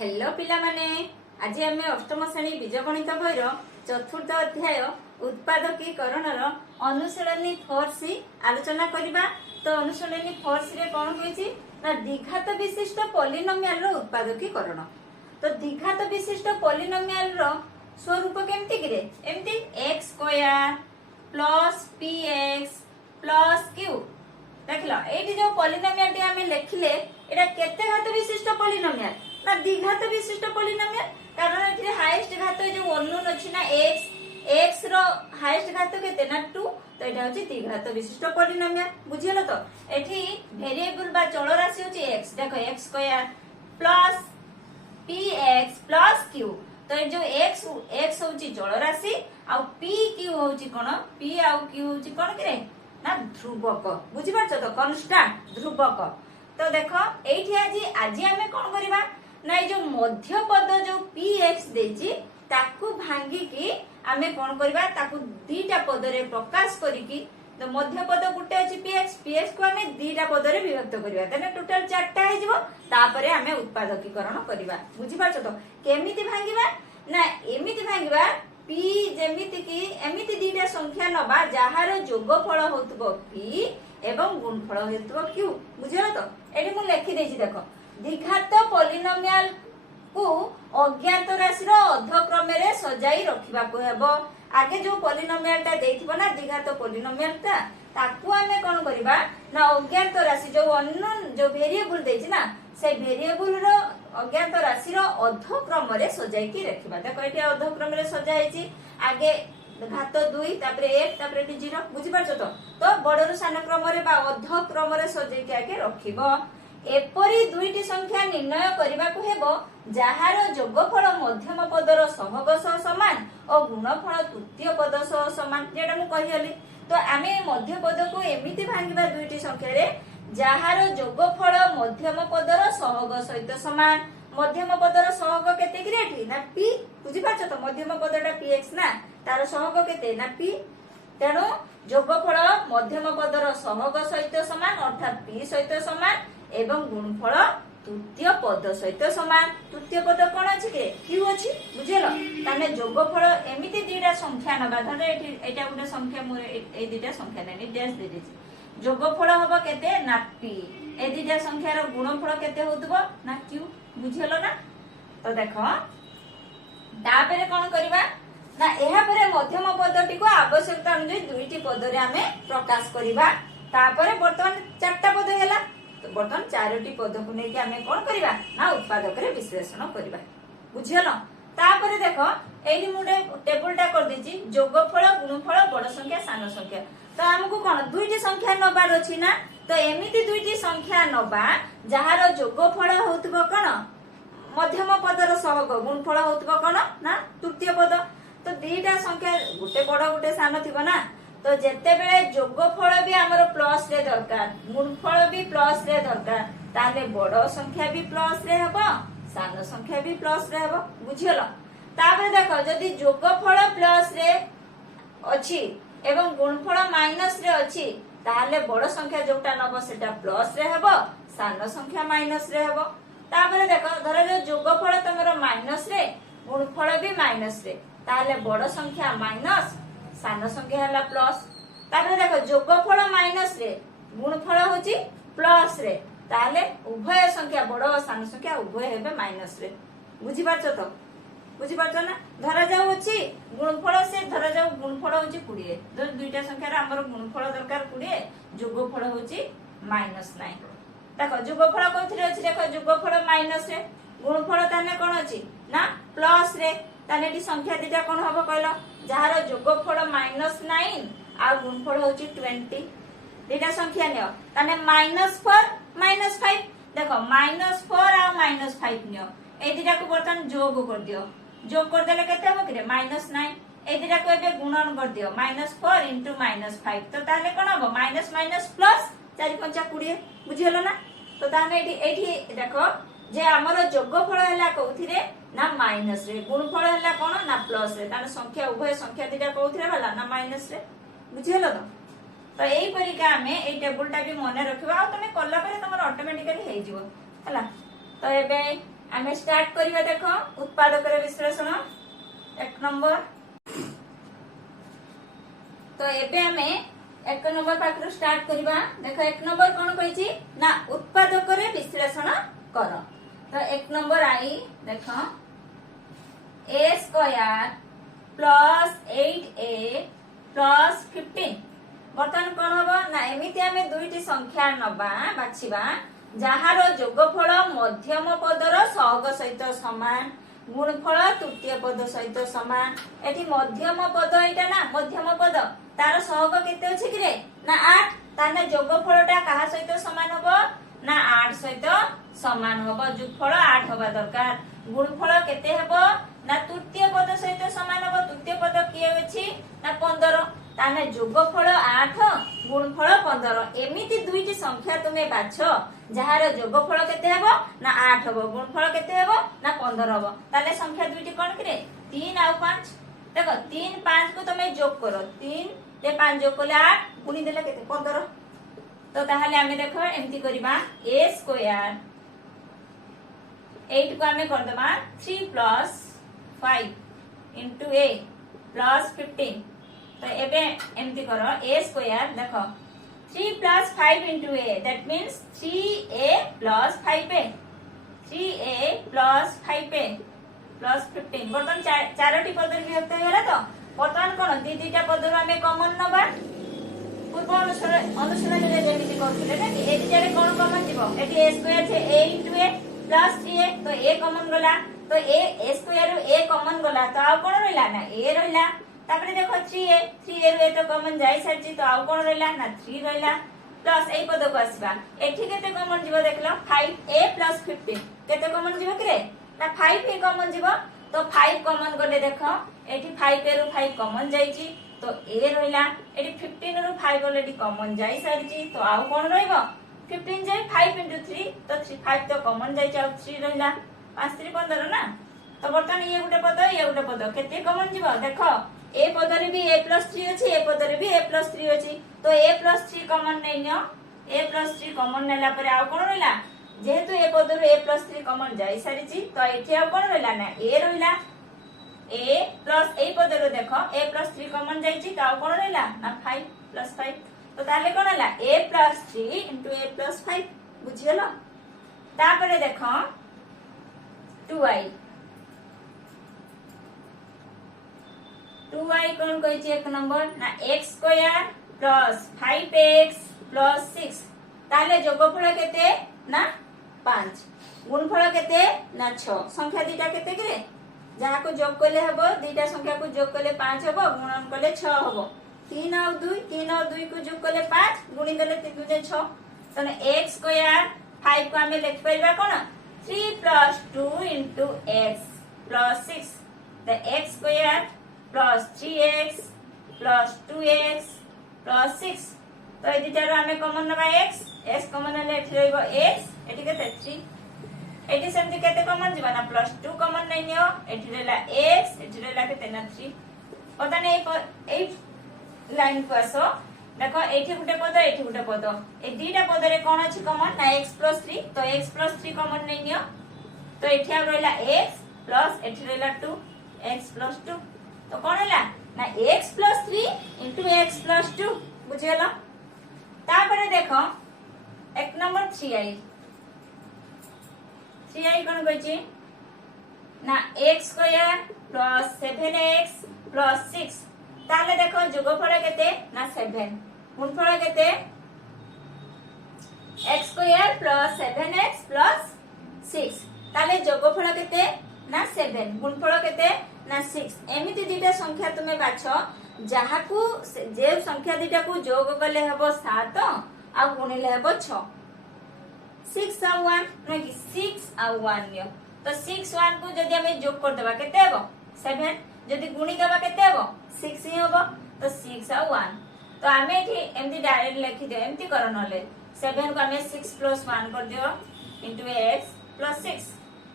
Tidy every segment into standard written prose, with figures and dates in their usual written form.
Hello पिला माने आज आम अष्टम श्रेणी बीजगणित बहिर चतुर्थ अध्याय उत्पादकीकरण अनुशीलनी 4C आलोचना करबा। तो अनुशीलनी 4C रे कौन होईची ना द्विघात विशिष्ट पॉलिनोमियल रो उत्पादकीकरण। तो द्विघात विशिष्ट पॉलिनोमियल रो स्वरूप केमती किरे एमती x square plus px plus q। देखलो एठी जो पॉलिनोमियल टी हमें लिखिले एटा केते घात विशिष्ट पॉलिनोमियल ना द्विघात विशिष्ट पॉलिनोमियल। कारण एठी हाईएस्ट घात जो अननोन अछि ना x रो हाईएस्ट घात केते ना 2। तो एटा होची द्विघात विशिष्ट पॉलिनोमियल बुझियलो। तो एठी वेरिएबल बा चल राशि होची x। देखो x square plus px plus q। तो ए जो x होची चल राशि आ pq होची कोन p आ q होची कोन करे ना ध्रुवक। बुझी पारछ तो कांस्टेंट ध्रुवक। तो देखो एठी आज हमें कोन करबा ना जो मध्य पद जो px देची ताकू भांगी की हमें कोन करबा ताकू दीटा पद रे प्रकाश करी की। तो मध्य पद गुटे अछि px को हमें दीटा पद रे विभक्त करबा तने टोटल 4टा हे जिवो। तापरे हमें उत्पादकीकरण करबा। बुझी पारछ तो केमिति भांगीबा ना एमिति भांगीबा p जेमिति की एमिति दीटा संख्या नबा जहार जोगफल होतबो p एवं गुणफल होतबो q। बुझियो तो एठी मु लिखि देछि। देखो द्विघात पॉलिनोमियल को अज्ञात राशि रो अधक्रमे रे सजाई रखिबा को हेबो। आगे जो पॉलिनोमियल ता देथिबो ना द्विघात पॉलिनोमियल ता ताकू हमें कोन करबा ना अज्ञात राशि जो अननोन जो वेरिएबल देछि ना से वेरिएबल रो अज्ञात राशि रो अधक्रम रे सजाई की रखिबा। देखो एठी अधक्रम रे सजाइछि आगे घात 2 तापरे 1 तापरे 0। बुझि पारछ तो बडरो सान क्रम रे बा अधक्रम रे सजाई के आगे रखिबो। एपरी दुईटी संख्या निर्णय करबा को हेबो जहार जोगफल मध्यम पदर सहग सह समान और गुणफल तृतीय पद सह समान। जेटा मु कहियली तो आमे मध्य पद को एमिति भांगिबा दुईटी संख्या रे जहार जोगफल मध्यम पदर सहग सहित समान। मध्यम पदर सहग केते किरेठी ना p। बुझि पाछ तो मध्यम पदटा px ना तार सहग केते ना p। तेणु जोगफल मध्यम पदर सहग सहित समान अर्थात p सहित समान एवं गुणफल तृतीय पद सहित समान। तृतीय पद कोन अछि के q अछि। बुझियलो ताने जोगफल एमिति दीटा संख्या नबा धरे एटा गुटे संख्या मु ए दीटा संख्या नेनी डैश दे देछि। जोगफल होबो केते ना p ए दीटा संख्या रो गुणफल केते होतबो ना q। बुझियलो ना। तो देखो तापरे कोन करबा ना एहा परे मध्यम पदटी को आवश्यकता अनुसार दुईटी पद रे हमें प्रकाश करबा। तापरे वर्तमान 4टा पद हैला तो बर्तमान 4टी पद को लेके हमें कोन करबा ना उत्पादक रे विश्लेषण करबा। बुझियलो। तापरे देखो एही मुडे टेबलटा कर देछि जोगफल गुणफल बड़ संख्या सान संख्या। तो हमकु कोन दुईटी संख्या नबार अछि ना। तो एमिति दुईटी संख्या नबा जहार जोगफल होतबो कोन मध्यम पदर सहग गुणफल होतबो कोन ना तृतीय पद। तो दीटा संख्या गुटे बड़ गुटे सान थिबो ना। तो जेते बेले जोगफल भी हमर प्लस रे दरकार गुणफल भी प्लस रे दरकार ताले बड़ संख्या भी प्लस रे हबो सान संख्या भी प्लस रे हबो। बुझियलो। ताबे देखो जदी जोगफल प्लस रे अछि एवं गुणफल माइनस रे अछि ताले बड़ संख्या जोटा नबो सेटा प्लस रे हबो सान संख्या माइनस रे हबो। ताबे देखो धरे जो जोगफल तमरो माइनस रे गुणफल भी माइनस रे ताले बड़ संख्या माइनस सान संख्या हला प्लस। तापरे देखो जोगफल माइनस रे गुणफल होची प्लस रे ताले उभय संख्या बड़ और सान संख्या उभय हेबे माइनस रे। बुझी पारछ तो बुझी पारछ ना। धरा जाऊ अछि गुणफल से धरा जाऊ गुणफल होची 20 जो दुईटा संख्या रे हमर गुणफल दरकार 20 जोगफल होची -9। देखो जोगफल कोथिरे अछि देखो जोगफल माइनस रे गुणफल ताने कोन अछि ना प्लस रे ताने डी संख्या दीटा कोन हबो कहलो जहार जोगफल -9 आ गुणफल होची 20। दीटा संख्या नियो ताने -4 -5। देखो -4 आ -5 नियो ए दीटा को बर्तन जोग कर दियो। जोग कर देले केते हो कि 9 ए दीटा को एबे गुणन कर दियो -4 * -5। तो ताले कोन हबो माइनस माइनस प्लस 4 5 20। बुझियलो ना। तो ताने एठी देखो जे हमर जोगफल हला कोथिरे ना माइनस रे गुणफल हला कोन ना प्लस रे ताने संख्या उभय संख्या दीटा कोथिरे वाला ना माइनस रे। बुझियलो तो एई परिका हमें एई टेबलटा भी मने रखिबा आ तमे कल्ला परे तमर ऑटोमेटिकली हे जिवो हला। तो एबे आमे स्टार्ट करिवा देखो उत्पादकर विश्लेषण 1 नंबर। तो एबे आमे 1 नंबर पाखरु स्टार्ट करिवा। देखो 1 नंबर कोन कहिछि ना उत्पादकर विश्लेषण कर। तो 1 नंबर आई देखो a square plus 8a plus 15 बर्तमान कौन हम ना एमती आम दुईटी संख्या नबा बाछिबा जार जोगफल मध्यम पदर सहग सहित समान गुणफल तृतीय पद सहित समान। एठी मध्यम पद एटा ना मध्यम पद तार सहग केते अछि कि रे ना 8 ताने जोगफलटा कहा सहित समान हबो ना 8 सहित समान हबो। जोगफल 8 हबा दरकार। गुणफल केते हबो ना तृतीय पद सहित समान हबो। तृतीय पद किए अछि ना 15 ताने जोगफल 8 गुणफल 15 एमिति दुईटी संख्या तुमे बाछ जहार जोगफल केते हेबो ना 8 हेबो गुणफल केते हेबो ना 15 हेबो। ताले संख्या दुईटी कोन करे 3 और 5 देखो 3 5 को तुमे जोग करो 3 ते 5 जोग करले 8 गुणी देले केते 15। तो ताहाले आमे देखो एमिति करिबा a स्क्वायर 8 को आमे कर देबा 3 प्लस 5 इनटू a प्लस 15। तो एबे एमती करो a स्क्वायर देखो 3 plus 5 into a that means 3a plus 5a 3a plus 5a plus 15 बर्तमान चारोटी पदर विभक्त हो गला। तो बर्तमान कोन दी दीटा पदर आमे कॉमन नबा पूर्व अनुसरण रे जेमिति करथिले ना ए दिटारे कोन कॉमन जीवो एटी a स्क्वायर छे a into a plus 3a तो a कॉमन गला। तो a स्क्वायर रो a कॉमन गला तो आ कोन रहला ना a रहला। तापरे देखो 3a रो तो कॉमन जाई सारची तो आउ कोन रहला ना 3 रहला प्लस एई पद को आसीबा एठी केते कॉमन जीवो देखलो 5a प्लस 15 केते कॉमन जीवो कि रे ना 5a कॉमन जीवो। तो 5 कॉमन गले देखो एठी 5a रो 5 कॉमन जाईची तो a रहला एठी 15 रो 5 ऑलरेडी कॉमन जाई सारची तो आउ कोन रहइबो 15 जाई 5 into 3 तो 5 तो कॉमन जाई आउ 3 रहला 5 3 15 ना। तो बर्तमान ये गुटे पद केते कॉमन जीवो देखो ए पदरे भी a प्लस 3 अछि ए पदरे भी a प्लस 3 अछि तो a प्लस 3 कॉमन नै नियो a प्लस 3 कॉमन नेला परे आ कोन रहला जेहेतु ए पदरु a प्लस 3 कॉमन जाई सारिछि तो एठी आ कोन रहला ना a रहला a प्लस ए पदरु देखो a प्लस 3 कॉमन जाईछि तो आ कोन रहला ना 5 प्लस 5 तो ताले कोन रहला a plus 3 into a plus 5 बुझि गेलो। तापरे देखो 2i 2y कोन कहिछि 1 नंबर ना x square plus 5x plus 6 ताले जोगफल केते ना 5 गुणफल केते ना 6 संख्या दीटा केते करे जहा को जोग करले हबो दीटा संख्या को जोग करले 5 हबो गुणन करले 6 हबो 3 और 2 को जोग करले 5 गुणी देले 3 2 6 तने x स्क्वायर 5 को हमें लिख परबा कोन 3 plus 2 into x plus 6 the x square plus 3x plus 2x plus 6 तो एटी तारो हमें कॉमन नबा x कॉमन ले एठी रहइबो x एटी केते 3 एटी सेमति केते कॉमन जीवा ना प्लस 2 कॉमन नै नियो एठी रहला x एठी रहला केते ना 3 पता नै ए लाइन को आसो देखो एठी गुटे पद ए दीटा पद रे कोन अछि कॉमन ना x प्लस 3 तो x प्लस 3 कॉमन नै नियो तो एठी आ रहला x प्लस एठी रहला 2 x प्लस 2 तो कोन हैला ना x plus 3 into x plus 2 बुझि गेलो। तापरे देखो 1 नंबर 3i कोन कहिछि ना x square plus 7x plus 6 ताले देखो जोगफल केते ना 7 गुणफल केते x square plus 7x plus 6 ताले जोगफल केते ना 7 गुणफल केते ना 6 एमिति दीटा संख्या तुमे बाछो जहाकू जे संख्या दीटा को जोग करले हबो 7 आ गुणिले हबो 6 6 और 1 नै कि 6 और 1 नियो तो 6 1 को जदी हमें जोग कर देबा केते हबो 7 जदी गुणी देबा केते हबो 6 ही हबो तो 6 और 1 तो हमें एठी एमति डायरेक्ट लिखि दियो एमति कर नले 7 को हमें 6 प्लस 1 कर दियो into x प्लस 6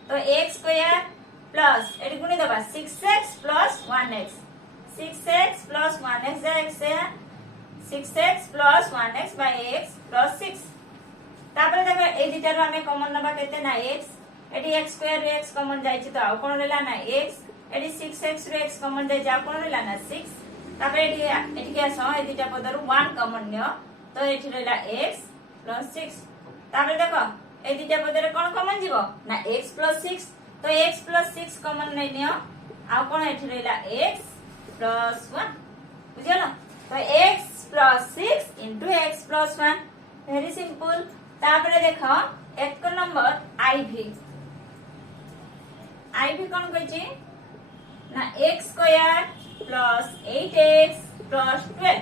तो x स्क्वायर प्लस एटी गुणी देबा 6x plus 1x 6x plus 1x x 6x plus 1x by x plus 6 तापर देखो ए दिटा रो हमें कॉमन नबा केते ना x एटी x स्क्वायर रे x कॉमन जायछि तो आ कोन रहला ना x एटी 6x रे x कॉमन जायछि आ कोन रहला ना 6 तापर एटी के आसो ए दुटा पदरु 1 कॉमन नियो तो एटी रहला x + 6 तापर देखो ए दुटा पदरे कोन कॉमन जीवो ना x + 6 तो x + 6 कॉमन नै नियो आ कोन एटी रहला x + 1 बुझलो तो x + 6 * x + 1 वेरी सिंपल तापर देखो एक नंबर IV कोन कहछि ना x square plus 8x plus 12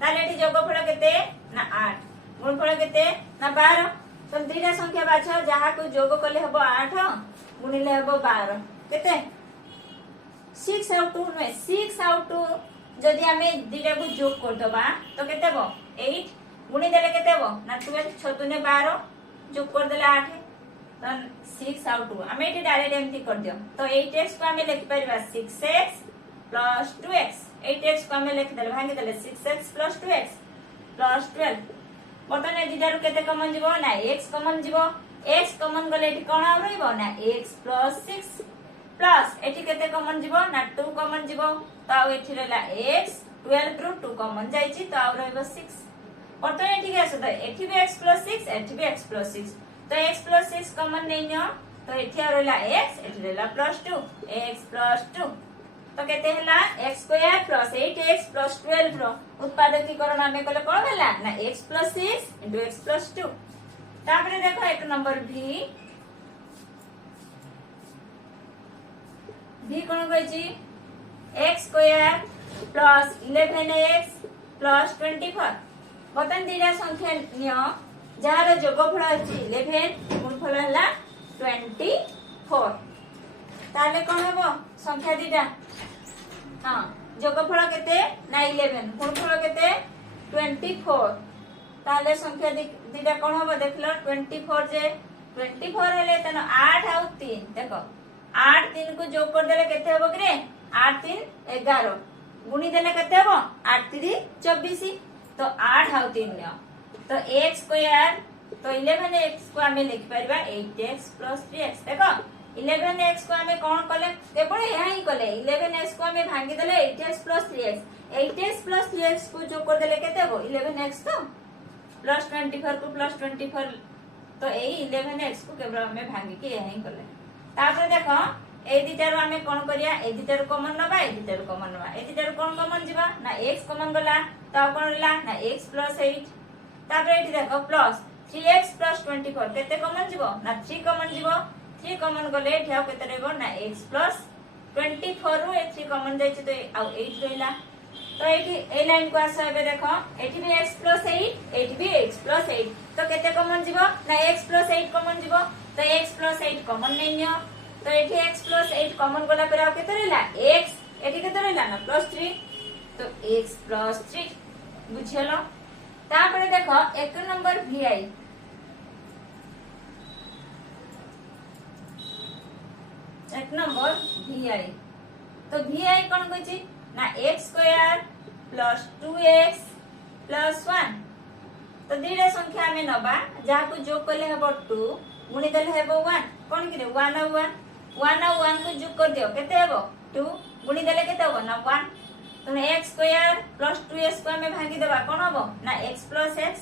ताले एठी जोगफल केते ना 8 गुणफल केते ना 12 तो दुईटा संख्या बाछ जहा को जोग कले हबो 8 गुणिले हबो 12 केते 6 आउट 2 नो 6 आउट 2 जदी हमें दुईटा को जोग कर दबा तो केते हबो 8 गुणी देले केते हबो ना 12 6 दुने 12 जोग कर देले 8 तो 6 आउट 2 हमें एटी डायरेक्ट एमती कर दियो तो 8x को हमें लिखि परिबा 6x + 2x 8x को हमें लिखि देले भांगी देले 6x + 2x + 12 बर्तन ए दिदारु केते कॉमन जीवो ना x कॉमन जीवो x कॉमन गले एटी कोन आ रहइबो ना x + 6 प्लस एटी केते कॉमन जीवो ना 2 कॉमन जीवो तो आ एठी रहला x 12 रु 2 कॉमन जाईची तो आ रहइबो 6 बर्तन एठी के आसो तो एठी भी x + 6 एठी भी x + 6 तो x + 6 कॉमन नै नियो तो एठी आ रहला x एठी रहला +2 x + 2 तो केते हला x स्क्वायर + 8x + 12 रो उत्पादकीकरण हमें कले कोन हला ना x + 6 * x + 2 तापरे देखो एक नंबर v कोन कहछि x स्क्वायर + 11x + 24 बतन दिरा संख्या नियो जार जोगफल अछि 11 गुणफल हला 24 ताले कोन हेबो संख्या दिटा हां जोगफल केते ना 11 गुणफल केते 24 ताले संख्या दिटा कोन हेबो देखलो 24 जे 24 हेले तनो 8 आ 3 देखो 8 3 को जोग कर देले केते हेबो कि रे 8 3 11 गुणी देले केते हेबो 8 3 24 तो 8 आ 3 नियो तो x स्क्वायर तो 11x को हमें लिख परिबा 8x + 3x देखो 11x को हमें कोन कले केवल यहा ही कले 11x को हमें भांगी देले 8x + 3x 8x + 3x को जो कर देले केते हो 11x तो +24 को +24 तो ए 11x को केवल हमें भांगी के यहा ही कले तापर देखो ए दिटारो हमें कोन करिया ए दिटारो कॉमन नबा ए दिटारो कॉमन नबा ए दिटारो कोन कॉमन जीवा ना x कॉमन गला तो कोन रहला ना x + 8 तापर एठी देखो प्लस 3x + 24 केते कॉमन जीवो ना 3 कॉमन जीवो 3 कॉमन गले एठी आ केते रहबो ना x + 24 रु 3 कॉमन जायछि तो आ 8 रहला तो एठी ए लाइन को आसे एबे देखो एठी भी x + 8 एठी भी x + 8 तो केते कॉमन जीवो ना x + 8 कॉमन जीवो तो x + 8 कॉमन नै नियो तो एठी x + 8 कॉमन गला पर आ केते रहला x एठी केते रहला ना +3 तो x + 3 बुझियलो तापरे देखो एक नंबर VI एक नंबर VI तो VI कोन कहछि ना x स्क्वायर + 2x + 1 तो दीटा संख्या हमें नबा जहा को जोग करले हेबो 2 गुणी देले हेबो 1 कोन कि 1 और 1 को जोग कर दियो केते हेबो 2 गुणी देले केते हेबो ना 1 तो x स्क्वायर + 2x को हमें भांगी देबा कोन हबो ना x + x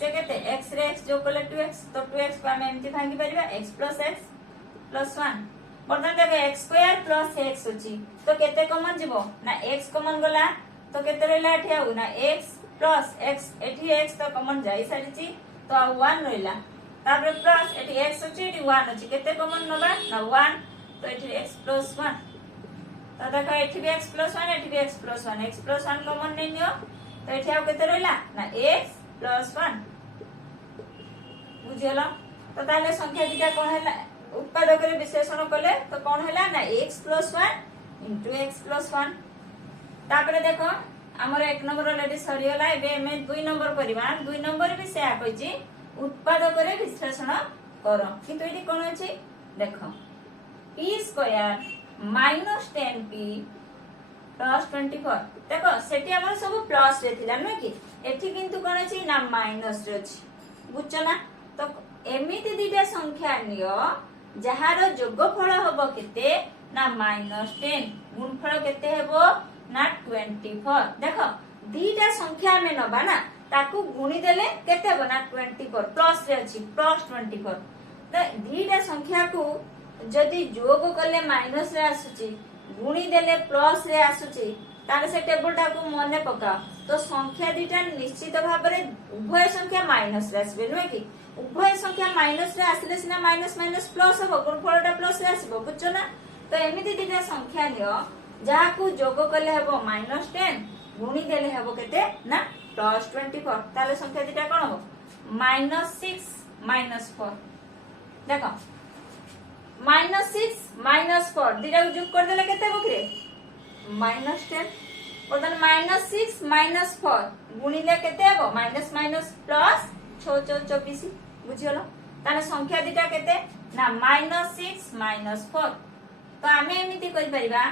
जे केते x रे x जो कले 2x तो 2x को हमें एमती भांगी परिबा x + x + 1 बर्तन देखो x स्क्वायर + x अछि तो केते कॉमन जीवो ना x कॉमन गला तो केते रहला एठी आउ ना x + x एठी x तो कॉमन जाई सारिछि तो आ 1 रहला तापर प्लस एठी x अछि एठी 1 अछि केते कॉमन नबा ना 1 तो एठी x + 1 तो देखो एठी भी x + 1 एठी भी x + 1 x + 1 कॉमन नै नियो तो एठी आ केते रहला ना x + 1 बुझियलो तो ताले संख्या दिटा कोन हैला उत्पादक रे विश्लेषण कले तो कोन हैला ना x + 1 * x + 1 तापर देखो हमर एक नंबर ऑलरेडी सरियला एबे हम 2 नंबर करबा 2 नंबर भी से आ कहिची उत्पादक रे विश्लेषण करो किंतु एठी कोन अछि देखो p स्क्वायर -10p + 24 देखो सेठी हमर सब प्लस रे थिला न कि एठी किंतु कोन अछि ना माइनस रे अछि बुझछ ना तो एमिति दिटा संख्या नियो जहार जोगफल हबो केते ना -10 गुणफल केते हेबो ना 24 देखो दीटा संख्या आमे नबा ना ताकू गुणी देले केते हेबो ना 24 प्लस रे अछि प्लस 24 त दीटा संख्या को जदि जोग कले माइनस रे आसुची गुणी देले प्लस रे आसुची ताले से टेबल टाको मने पकाओ तो संख्या दीटा निश्चित भाव रे उभय संख्या माइनस रे आसबे नुहे कि उभय संख्या माइनस रे आसले सिना माइनस माइनस प्लस हो गुणफलटा प्लस रे आसीबो बुझछो ना तो एमिति दीटा संख्या नियो जाहाकू जोग कले हेबो -10 गुणी देले हेबो केते ना +24 ताले संख्या दीटा कोन हो -6 -4 देखो -6 -4 दीटा को जोग कर देले केते हेबो कि -10 बर्तन -6 -4 गुणिले केते हेबो माइनस माइनस प्लस 6 4 24 बुझियलो ताने संख्या दीटा केते ना -6 -4 तो आमे एमिति करि परिबा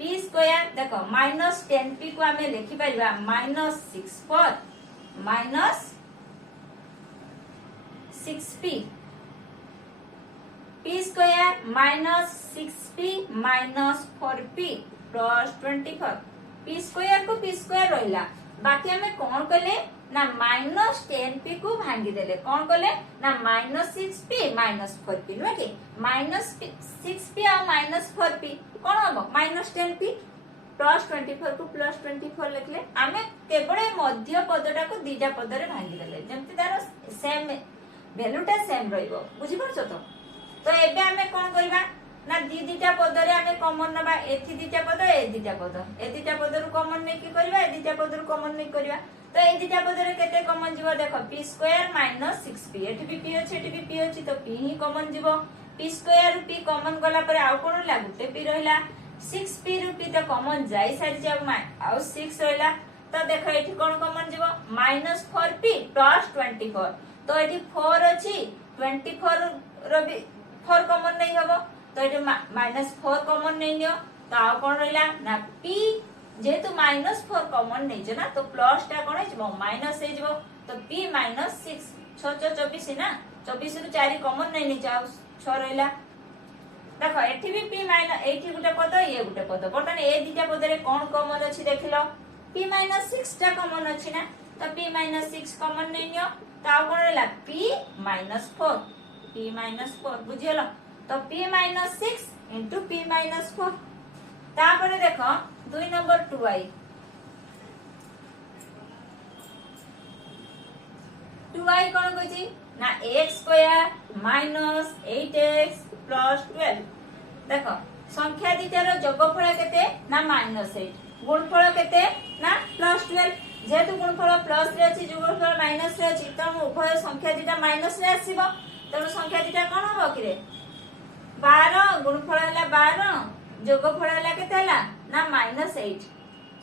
p स्क्वायर देखो -10p को आमे लिखि परिबा -6 -6p p square -6p -4p +24 p square को p स्क्वायर रहिला बाकी हमें कोन कले ना -10p को भांगी देले कोन कले ना -6p -4p नो कि -6p और -4p कोन हबो -10p +24 को +24 लिखले हमें केवल मध्य पदटा को दीटा पद रे भांगी देले जेमति तार सेम वैल्यूटा सेम रहइबो बुझि परछो तो एबे हमें कोन करबा ना दीटा पद रे हमें कॉमन नबा एथि दीटा पद ए दीटा पद रु कॉमन नै कि करबा ए दीटा पद रु कॉमन नै करबा तो ए दीटा पद रे केते कॉमन जीवो देखो p स्क्वायर -6p एठी भी p अछि एठी भी p अछि तो p ही कॉमन जीवो p स्क्वायर रु p कॉमन गला परे आउ कोन ला गुटे p रहिला 6p रु p तो कॉमन जाई सारी जाउ आउ 6 रहिला तो देखो एठी कोन कॉमन जीवो -4p +24 तो एठी 4 अछि 24 रो भी 4 कॉमन नै हबो तो एठी -4 कॉमन नै नियो तो आउ कोन रहिला ना p जेतु -4 कॉमन नै छ ना तो प्लस टा कोन हिजबो माइनस हिजबो तो p -6 6 24 ना 24 रु 4 कॉमन नै नै जाउ 6 रहिला देखो एठी भी p एठी गुटे पद ये गुटे पद बर्तन ए दीटा पद रे कोन कॉमन अछि देखिलो p -6 टा कॉमन अछि ना तो p -6 कॉमन नै नियो तो आउ कोन रहिला p -4 बुझियलो तो p -6 into p -4 तापरे देखो 2 नंबर 2i 2i कोन कहछि ना x स्क्वायर -8x +12 देखो संख्या दीटार जोगफल केते ना -8 गुणफल केते ना +12 जेतु गुणफल प्लस रे अछि जोगफल माइनस रे अछि त उभय संख्या दीटा माइनस रे आसीबो तनो संख्या दीटा कोन होबो कि रे 12 गुणफल हला 12 जोगफल हला केते हला ना -8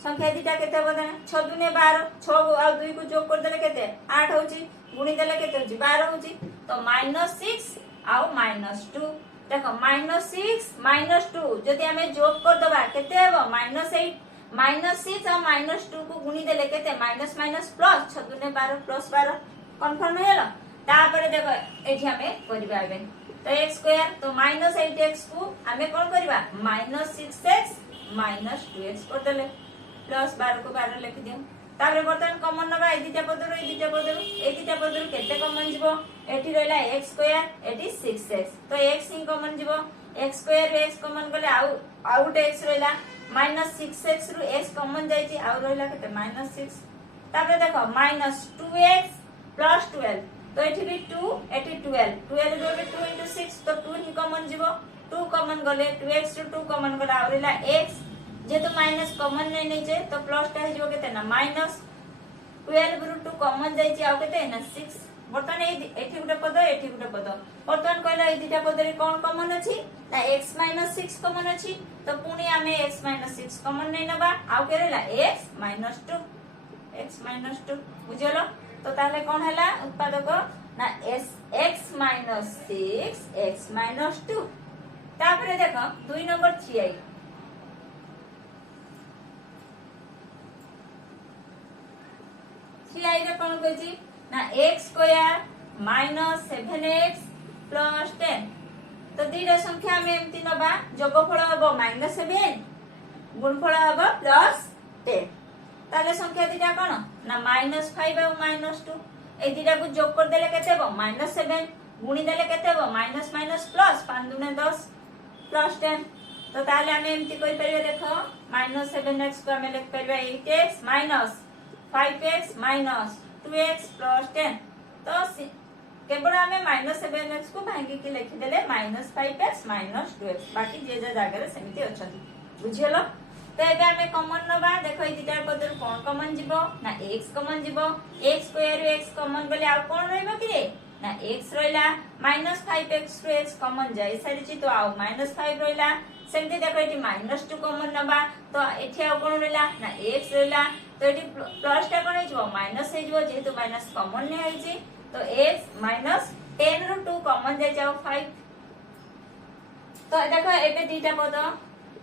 संख्या दीटा केते होबो ना 6 दुने 12 6 आ 2 को जोग कर देले केते 8 होची गुणी देले केते होची 12 होची तो -6 आ -2 देखो -6 -2 जदि हमें जोग कर दबा केते हेबो -8 -6 आ -2 को गुणी देले केते माइनस माइनस प्लस 6 दुने 12 प्लस 12 कन्फर्म हेलो तापर देखो एठी हमें करबा एबे तो x स्क्वायर तो -8x को हमें कोन करबा -6x -2x कर देले प्लस 12 को 12 लिख दियो तापर बर्तन कॉमन नबा ए दीटा पदरु केते कॉमन जीवो एठी रहला x स्क्वायर एठी 6x तो x ही कॉमन जीवो x स्क्वायर रे x कॉमन गले आउट x रहला -6x रु x कॉमन जाईची आउ रहला केते -6 तापर देखो -2x +12 तो एठी भी 2 एठी 12 रो भी 2 into 6 तो 2 ही कॉमन जीवो 2 कॉमन गले 2x रु 2 कॉमन गला आउ रहला x जेतो माइनस कॉमन नै नै जे तो प्लस टा हिजो केते ना -12 रु 2 कॉमन जाईची आउ केते ना 6 बर्तन एठी गुटे पद बर्तन कहला ए दीटा पद रे कोन कॉमन अछि ना x - 6 कॉमन अछि तो पुनी हमें x - 6 कॉमन नै नबा आउ केरेला x - 2 बुझलो तो ताले कोन हला उत्पादक ना x - 6 x - 2 तापरे देखो 2 नंबर 3i 3i रे कोन कहछि ना x स्क्वायर -7x प्लस 10 तो दीटा संख्या आम एमती नबा जोगफल हम -7 गुणफल हम +10 ताले संख्या दीटा कौन ना -5 और -2 ए दीटा को जोग कर देले केते हो -7 गुणी देले केते हो माइनस माइनस प्लस 5 दुने 10 प्लस 10 तो ताले हम एमती कोइ परिबे देखो -7x को हम लिख परिबे 8x minus 5x minus 2x plus 10 तो केवल आमे -7x को भांगी के लिखि देले -5x -2x बाकी जे जे जागा सेमिति अछथि बुझियलो तो एबे आमे कॉमन नबा देखो ए दिटार बदल कोन कॉमन जिवो ना x कॉमन जिवो x स्क्वायर x कॉमन गले आ कोन रहइबो कि रे ना x रहिला -5x to x कॉमन जाई सारिछि तो आ -5 रहिला सेमति देखो एटी -2 कॉमन नबा तो एठी आ कोन रहिला ना x रहिला तो एटी प्लस टा कोन हिजो माइनस हिजो जेहेतु माइनस कॉमन ने हिजि तो x -10 रो 2 कॉमन जाई जाओ 5 तो देखो एबे दीटा पद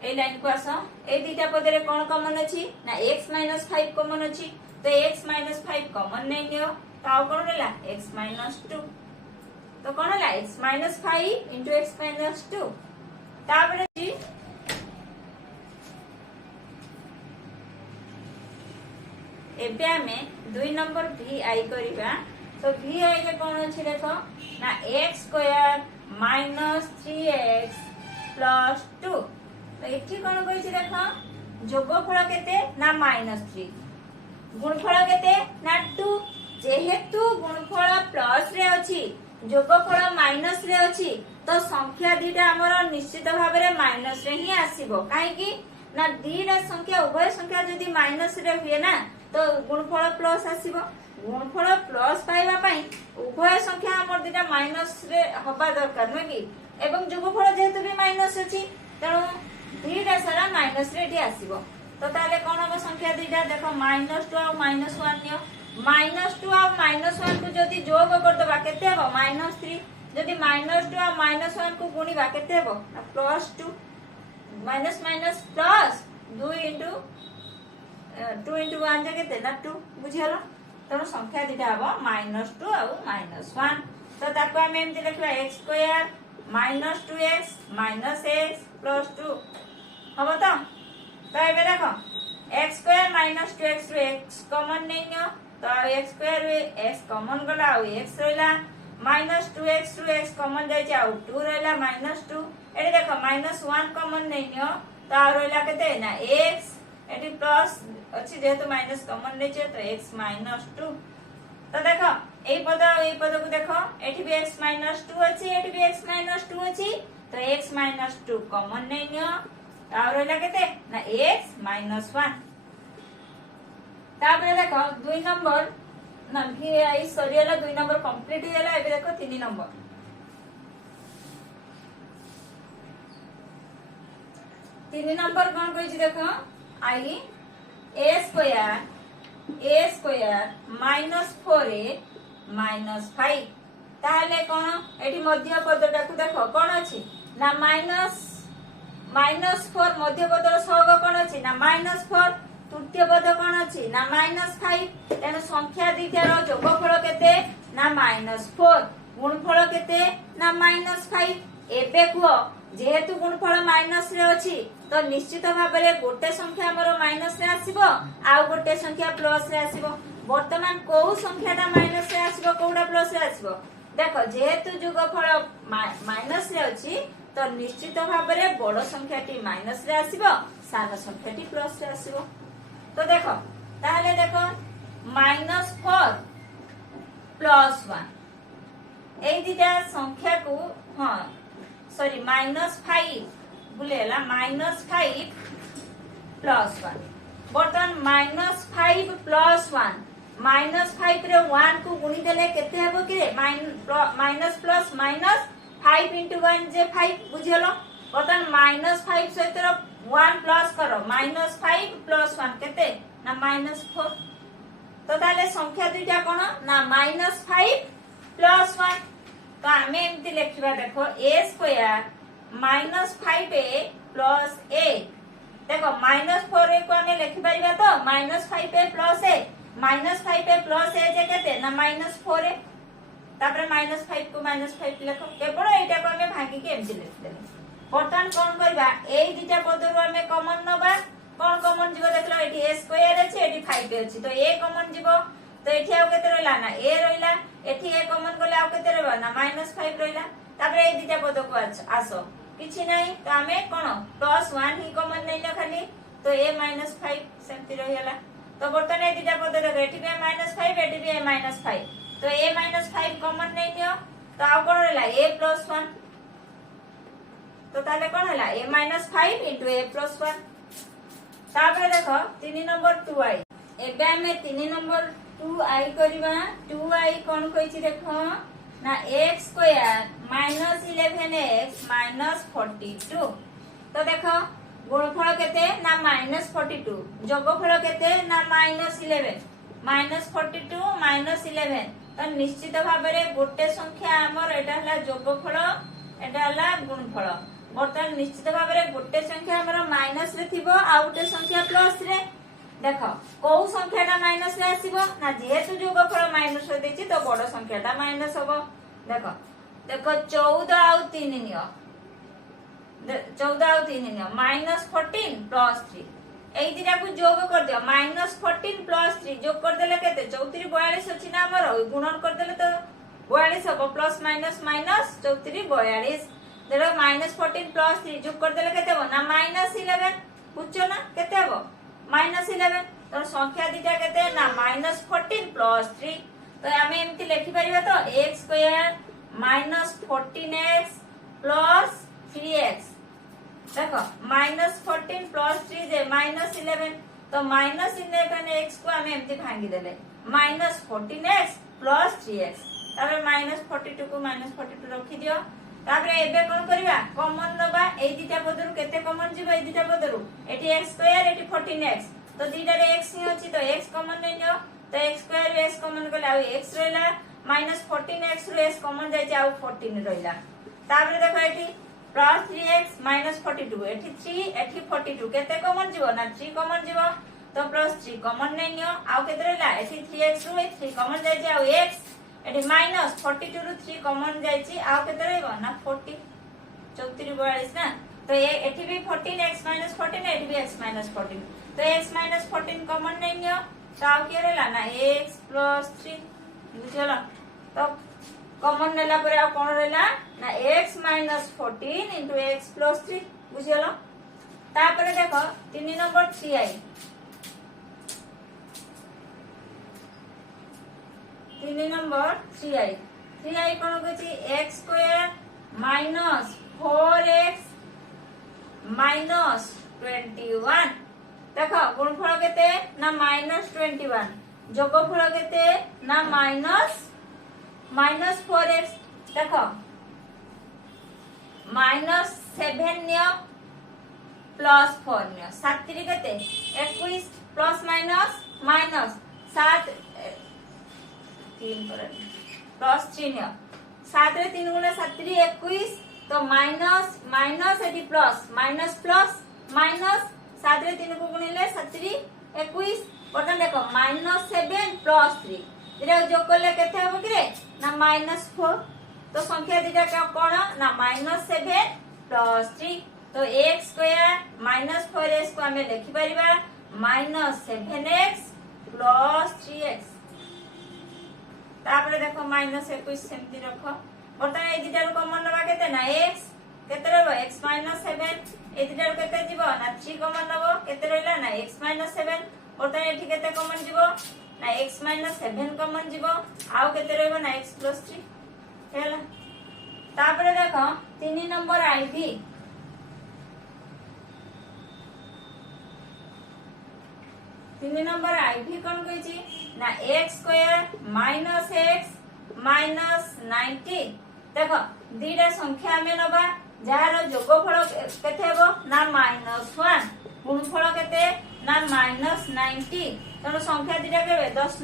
ए लाइन को आसो ए दीटा पद रे कोन कॉमन अछि ना x -5 कॉमन अछि तो x -5 कॉमन नै नियो तो आ कोन रहला x -2 तो कोन रहला x -5 into x -2 ताबरे जी एबे हमें 2 नंबर vi करिबा तो vi रे कोन अछि देखो ना x स्क्वायर -3x + 2 तो एठी कोन कहिछि देखो जोगफल केते ना -3 गुणफल केते ना 2 जेहेतु गुणफल प्लस रे अछि जोगफल माइनस रे अछि तो संख्या दीटा हमर निश्चित भाव रे माइनस रे ही आसीबो काहे कि ना दीटा संख्या उभय संख्या जदी माइनस रे हुए ना तो गुणफल प्लस आसीबो गुणफल प्लस पाइबा पई उभय संख्या हमर दीटा माइनस रे हबा दरकार न कि एवं जोगफल जेहेतु भी माइनस अछि तेणु दीटा सारा माइनस रे डी आसीबो तो ताले कोन हो संख्या दीटा देखो -2 और -1 नियो -2 और -1 को जदी जोग कर दबा केते हो -3 जदी -2 और -1 को गुणीबा केते हो +2 माइनस माइनस प्लस 2 into 1 जे केते ना 2 बुझियलो तो संख्या दीटा हो -2 और -1 तो ताको हम एमति लिखला x स्क्वायर -2x -x + 2 हबो तो एबे देखो x स्क्वायर -2x रो x कॉमन नै नियो तो x स्क्वायर रे x कॉमन गला आ x रहला -2x रो x कॉमन जाय जा 2 रहला -2 एडी देखो -1 कॉमन नै नियो तो आ रहला केते ना x एडी प्लस अछि जेहेतु माइनस कॉमन नै छै तो x -2 तो देखो ए पद को देखो एठी भी x -2 अछि एठी भी x -2 अछि तो x -2 कॉमन नै नियो और रहला केते ना x -1 तापर देखो 2 नंबर ना भी आई सरियला 2 नंबर कंप्लीट होला एबे देखो 3 नंबर 3 नंबर कोन कहि देखो आई a स्क्वायर -4a -5 ताले कोन एठी मध्य पदटा को देखो कोन अछि ना -4 मध्य पदर सहग कोन अछि ना -4 तृतीय पद कोन अछि ना -5 तेन संख्या दीटार जोगफल केते ना -4 गुणफल केते ना -5 एबे को जेहेतु गुणफल माइनस रे अछि तो निश्चित भाव रे गोटे संख्या हमर माइनस रे आसीबो आ गोटे संख्या प्लस रे आसीबो वर्तमान को संख्याटा माइनस रे आसीबो कोडा प्लस रे आसीबो देखो जेहेतु जोगफल माइनस रे अछि तो निश्चित भाव रे बड़ संख्याटी माइनस रे आसीबो सान संख्याटी प्लस रे आसीबो तो देखो ताहले देखो -4 + 1 ए दिटा संख्या को हां सॉरी -5 बुलेला -5 + 1 बर्तन -5 + 1 -5 रे 1 को गुणी देले केते हेबो कि रे माइनस प्लस माइनस 5 into 1 जे 5 बुझियलो बर्तन -5 सहित 1 प्लस करो -5 + 1 केते ना -4 तो ताले संख्या दुईटा कोन ना -5 + 1 तो आमे एमति लिखिबा देखो a स्क्वायर -5a + a देखो -4a को आमे लिखि परिबा तो -5a + a -5a + a जे केते ना -4a तापर -5 को -5 लिख केवल एटा को हमें भागी के एमसी लिख देले बर्तमान कोन करबा ए दुटा पदरु हमें कॉमन नबा कोन कॉमन जीव देखलो एठी a स्क्वायर अछि एठी 5 अछि तो a कॉमन जीव तो एठी आउ केते रहला ना a रहला एठी a कॉमन गले आउ केते रहबा ना -5 रहला तापर ए दुटा पद को आसो किछि नै तो हमें कोन +1 ही कॉमन नै न खाली तो a -5 सेमति रहला तो बर्तमान ए दुटा पद देख एठी भी -5 एठी भी -5 तो a -5 कॉमन नै नियो तो आउ कोन रहला a +1 तो ताले कोन हला a -5 * a + 1 तापर देखो 3 नंबर 2i एबे हमें 3 नंबर 2i करबा 2i कोन कहिछि देखो ना x स्क्वायर -11x -42 तो देखो गुणफल केते ना -42 जोगफल केते ना -11 -42 -11 तो निश्चित भाव में गोटे संख्या हमर एटा हला जोगफल एटा हला गुणफल बर्तमान निश्चित भाव में गोटे संख्या हमर माइनस रे थिबो आ गोटे संख्या प्लस रे देखो को संख्याटा माइनस रे आसीबो ना जेहेतु जोगफल माइनस रे देछि तो बड़ संख्याटा माइनस होबो देखो देखो 14 आ 3 नियो 14 आ 3 नियो -14 + 3 एई दिटा को जोग कर दियो -14 + 3 जोग कर देले केते 34 42 अछि ना हमर गुणन कर देले तो 42 होबो प्लस माइनस माइनस 34 42 देखो -14 + 3 जोग कर देले केते हो ना -11 बुझछो ना केते हो -11 तो संख्या दिटा केते ना -14 + 3 तो हमें एमति लिखि परिबा तो x स्क्वायर -14x + 3x देखो -14 + 3 जे -11 तो -11x को हमें एमति भांगी देले -14x + 3x तापर -42 को -42 रखि दियो तापर एबे कोन करबा कॉमन नबा ए दिटा पदरु केते कॉमन जीव ए दिटा पदरु एठी x स्क्वायर एठी 14x तो दिटा रे x ही अछि तो x कॉमन नै नियो तो x स्क्वायर x कॉमन गले आ x रहला -14x रो x कॉमन जाय छै आ 14 रहला तापर देखो एठी +3x -42 एठी 3 एठी 42 केते कॉमन जीव ना 3 कॉमन जीव तो +3 कॉमन नै नियो आ केते रहला एठी 3x रो 3 कॉमन जाय छै आ x एठी -42 रु 3 कॉमन जाय छी आ केते रहबो ना 40 34 42 ना तो ये एठी भी 14x -14 एठी भी x -14 तो x -14 कॉमन नै नियो तो आ के रहला ना x + 3 बुझला तो कॉमन नेला पर आ कोन रहला ना x -14 * x + 3 बुझला तापर देखो 3 नंबर 3i 3 नंबर 3i कोन कहछि x स्क्वायर -4x -21 देखो गुणफल केते ना -21 जोगफल केते ना -4x देखो -7 नियो +4 नियो 7 3 केते 21 प्लस माइनस 7 3 पर +3 नियो 7 रे 3 गुणे 7 3 21 तो माइनस एटी प्लस माइनस 7 रे 3 को गुणिले 7 3 21 बटन देखो -7 + 3 दिरा जोग करले केते होबो कि रे ना -4 तो संख्या दिटा कोन ना -7 + 3 तो x स्क्वायर -4x को हमें लिखि परिबा -7x + 3x तापर देखो -21 सेमति रखो बर्तमान ए दिटा कॉमन नबा केते ना x केते रहबो x -7 ए दिटा केते जीवो ना 3 कॉमन नबो केते रहला ना x -7 बर्तमान एठी केते कॉमन जीवो ना x -7 कॉमन जीवो आउ केते रहबो ना x + 3 हेला तापर देखो 3 नंबर आईवी 3 नंबर आईवी कोन कहै छी ना x स्क्वायर -x -90 देखो दीटा संख्या में नबा जार जोगफल केते हेबो ना -1 गुणफल केते ना -90 तनो संख्या दीटा केबे 10 * 90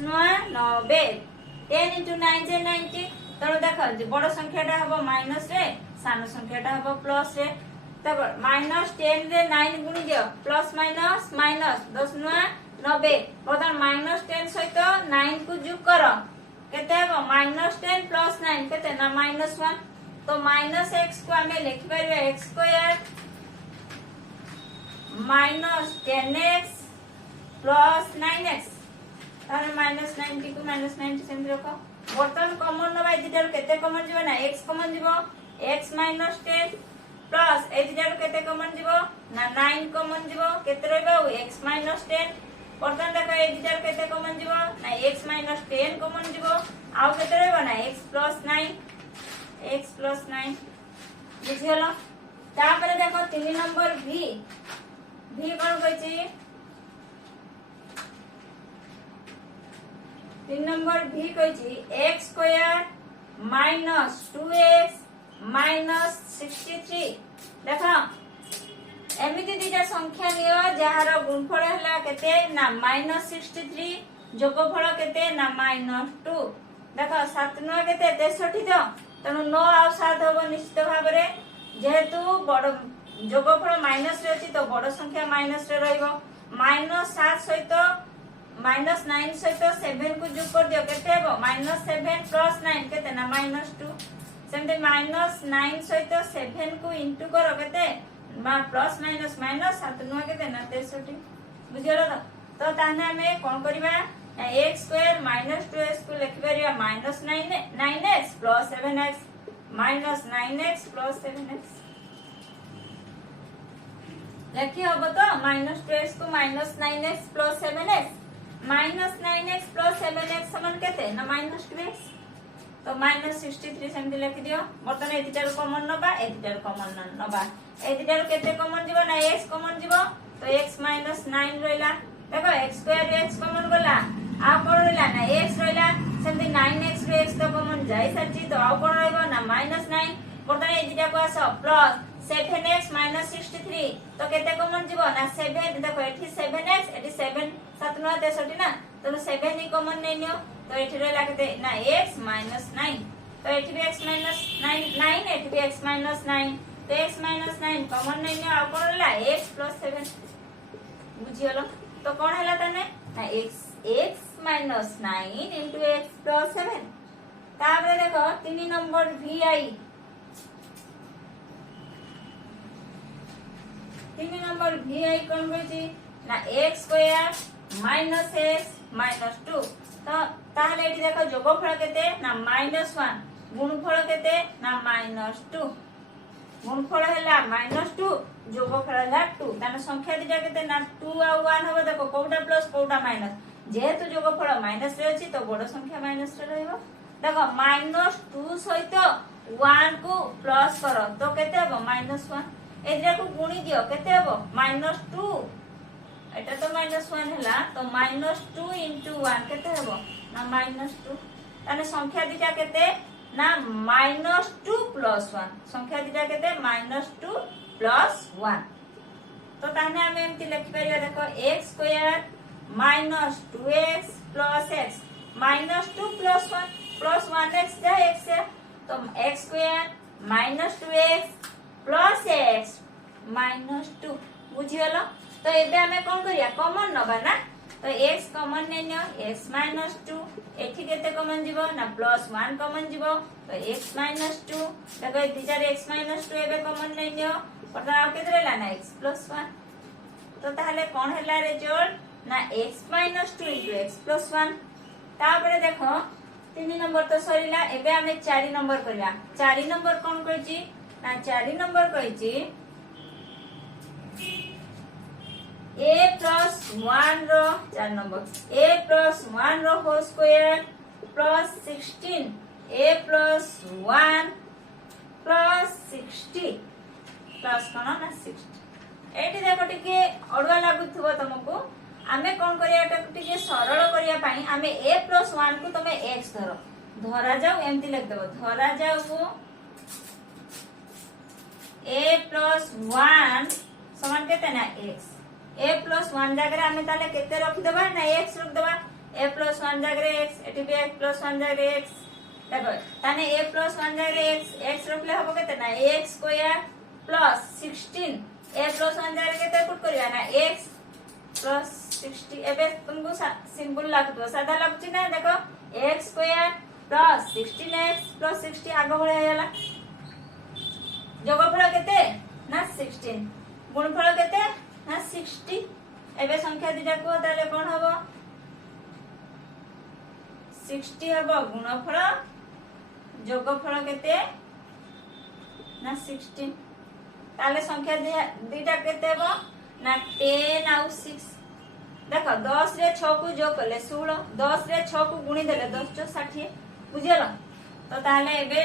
10 * 9 = 90 तनो देखो बड़ संख्याटा हबो माइनस रे सान संख्याटा हबो प्लस रे तब -10 रे 9 गुणी दियो प्लस माइनस 10 * 90 बर्तमान -10 सहित 9 को जोग करो केते हेबो -10 प्लस 9 केते ना -1 तो -x को हमें लिखि परिबा x square -10x plus 9x तारे -90 को -90 सेम रखो बर्तन कॉमन नबा एदिटार केते कॉमन जीवो ना x कॉमन जीवो x -10 प्लस एदिटार केते कॉमन जीवो ना 9 कॉमन जीवो केते रहबो x -10 बर्तन देखो एदिटार केते कॉमन जीवो ना x -10 कॉमन जीवो आउ केते रहबो ना x प्लस 9 बुझियलो तापर देखो 3 नंबर v कोन कहछि 3 number v कहछि x square -2x -63 देखो एमिति दिटा संख्या लियो जहार गुणफल हला केते ना -63 जोगफल केते ना -2 देखो 7 9 केते 63 जो तनु 9 आ 7 होबो निश्चित भाबरे जेहेतु बड़ जोगफल माइनस रे अछि तो बड़ संख्या माइनस रे रहइबो -7 सहित -9 सहित 7 को जोग कर दियो केते हेबो -7 प्लस 9 केते ना -2 सेमते -9 सहित 7 को इंटू करो केते प्लस माइनस माइनस 7 9 केते ना 63 बुझियलो तो ताने हमें कोन करबा x स्क्वायर -2x को लिखि परिया -9x plus 7x -9x plus 7x लिखि हबो तो -2x को -9x plus 7x -9x plus 7x समान केते ना -2x तो -63 सेमति लिखि दियो बर्तन एदिटार कॉमन नबा एदिटार कॉमन नबा एदिटार केते कॉमन जीवो ना x कॉमन जीवो तो x -9 रहला देखो x स्क्वायर x कॉमन गला आ कोन रहला ना x रहला सेमति 9x रे x तो कॉमन जाई सरची तो आ कोन रहबो ना -9 बर्तन एदिटा को आसो प्लस 7x -63 तो केते कॉमन जीवो ना 7 देखो एठी 7x एठी 7 7 9 63 ना तो 7 ही कॉमन नै नियो तो एठी रहला केते ना x -9 तो एठी भी x -9 एठी भी x -9 तो x -9 कॉमन नै नियो आ कोन रहला x + 7 बुझियलो तो कोन हैला तने ना x -9 * x + 7 ताबरे देखो 3 नंबर vi 3 नंबर vi कोन कहछि ना x स्क्वायर -x -2 तो ताहले एठी देखो जोगफल केते ना -1 गुणफल केते ना -2 गुणफल हैला -2 जोगफल हैला 2 ताने संख्या दिटा केते ना 2 आ 1 होबो देखो कोउटा प्लस कोउटा माइनस जेहेतु जोगफल माइनस रे अछि तो बड़ संख्या माइनस रे रहइबो देखो -2 सहित 1 को प्लस करो तो केते हेबो -1 एदिरा को गुणी दियो केते हेबो -2 एटा तो -1 हैला तो -2 * 1 केते हेबो ना -2 ताने संख्या दिटा केते ना -2 + 1 संख्या दिटा केते -2 + 1 तो ताने हम एमति लिखि परिया देखो x square -2x + x -2 + 1 + 1x जा x है तो x स्क्वायर -2x + x -2 बुझियलो तो एबे हमें कोन करिया कॉमन नबा ना तो x कॉमन नै नियो x -2 एठी केते कॉमन जीवो ना +1 कॉमन जीवो तो x -2 देखो दिजार x -2 एबे कॉमन नै नियो पता आ केते रहला ना x + 1 तो ताहले कोन हैला रिजल्ट ना x -2 * x + 1 तापरे देखो 3 नंबर तो सरीला एबे हमें 4 नंबर करिया 4 नंबर कोन कहछि ना 4 नंबर कहछि a + 1 रो 4 नंबर a + 1 रो whole square plus 16 a + 1 + 60 plus कोन ना 60 एठी देखो टिके अडवा लागुथबो तुमको आमे कोन करिया टिके सरल करिया पई आमे a + 1 को तमे x धरा जाऊ एमति लिख देबो धरा जाऊ को a + 1 समान केते ना x a + 1 जगह आमे ताले केते रखि देबा ना x रख देबा a + 1 जगह x एटी भी x + 1 जगह x देखो ताने a + 1 जगह x रखले हबो केते ना x स्क्वायर प्लस 16 a + 1 जगह केते पुट करिया ना x + 60 एबे तुमको सिंपल लागतो सादा लागछि ना देखो x square plus 16x plus 60 आग भले हैला जोगफल केते ना 16 गुणफल केते ना 60 एबे संख्या दिटा को ताले कोन हबो 60 हबो गुणफल जोगफल केते ना 16 ताले संख्या दिटा केते हबो ना 10 आउ 6 देखो 10 रे 6 को जो कले 16 10 रे 6 को गुणी देले 10 × 60 बुझियलो तो ताले एबे